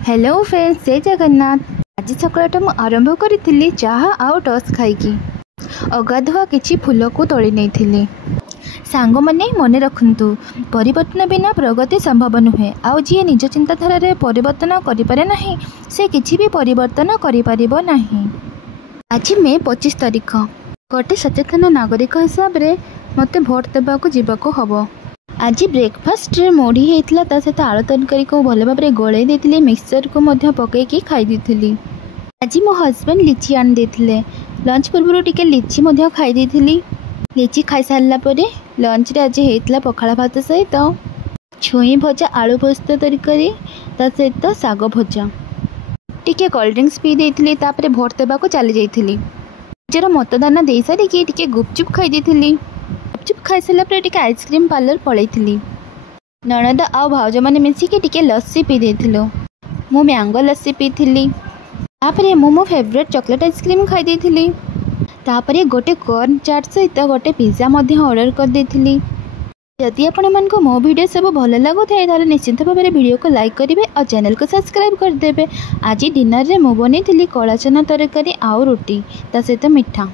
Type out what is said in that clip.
Hello friends, जय जगन्नाथ। आज सकाळटा मु आरंभ करी चाहा आउ टॉस खाइकी अगाधुआ किछि फूल को तोड़ी नहीं। सांग मैंने मन रखु, परिवर्तन बिना प्रगति संभव नुहे। आउ जी निज चिंताधारा रे परिवर्तन करें ना, से किछि भी परिवर्तन करिपारिबो नाही। आज मे 25 तारीख। गोटे सचेतन नागरिक हिसाब रे मते भोट देबाकू जीवाकू हबो। आज ब्रेकफास्ट रे मुढ़ी होता, ता सहित आलू तरकारी को भल भाव में गोले देती, मिक्सचर को मध्य पकईकी खाई देती। आज मो हस्बैंड लिची आनी देथिले। लंच पूर्व टिके लिची मध्य खाई देती। लिची खाई सारा पर लंच रे आज होता पखाला भात सहित छुई भजा, आलू पोस्त तरकारी, ता सहित साग भजा, टिके कोल्ड ड्रिंक्स पी देती। तापर भोट देबाकू चली जाइथिली। निजर मतदान दे सारिकी टिके गुपचुप खाई देती। गुपचुप खाई सारा पर टिके आइसक्रीम पार्लर पलैथिली। ननद आ भाउज मैंने मिसिकी टिके लस्सी पी देथिलो। मु मैंगो लस्सी पीथिली। तापरे मो फेवरेट चॉकलेट आइसक्रीम खाई देथिली। तापरे गोटे कॉर्न चाट सहित गोटे पिज्जा मध्य ऑर्डर कर देथिली। जदि आपण मानको मो वीडियो सब भल लागुथाय ताले निश्चित भाव में वीडियो को लाइक करेंगे और चैनल को सब्सक्राइब करदेवे। आज डिनर रे मु बनेइथिली कला चना तरकारी आउ रोटी, ता सहित मिठा।